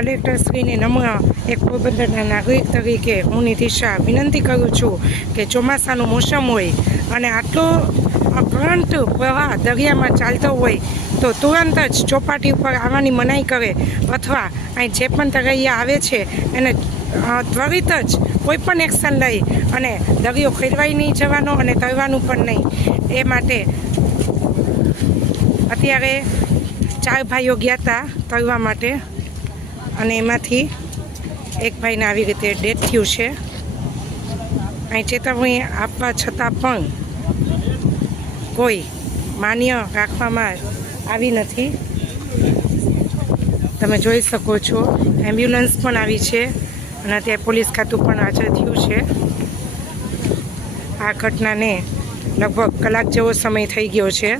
કલેક્ટરશ્રીને નમ્ર એક પોરબંદરના નાગરિક તરીકે હું નિધિશા વિનંતી કરું છું કે ચોમાસાનું મોસમ હોય અને આટલો કરંટ પ્રવાહ દરિયામાં ચાલતો હોય તો તુરંત જ ચોપાટી ઉપર આવવાની મનાઈ કરે અથવા અહીં જે પણ તરૈયા આવે છે એને ત્વરિત જ કોઈ પણ એક્શન લઈ અને દરિયો ખેડવાઈ નહીં જવાનો અને તરવાનું પણ નહીં. એ માટે અત્યારે 4 ભાઈઓ ગયા હતા તરવા માટે અને એમાંથી એક ભાઈને આવી રીતે ડેથ થયું છે. અહીં ચેતવણી આપવા છતાં પણ કોઈ માન્ય રાખવામાં આવી નથી. તમે જોઈ શકો છો એમ્બ્યુલન્સ પણ આવી છે અને અત્યારે પોલીસ ખાતું પણ હાજર થયું છે. આ ઘટનાને લગભગ કલાક જેવો સમય થઈ ગયો છે.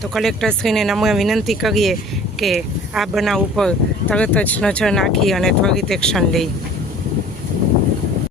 તો કલેક્ટરશ્રીને નમ્ર વિનંતી કરીએ કે આ બનાવ ઉપર તરત જ નજર નાખી અને ત્વરિત એક્શન લે.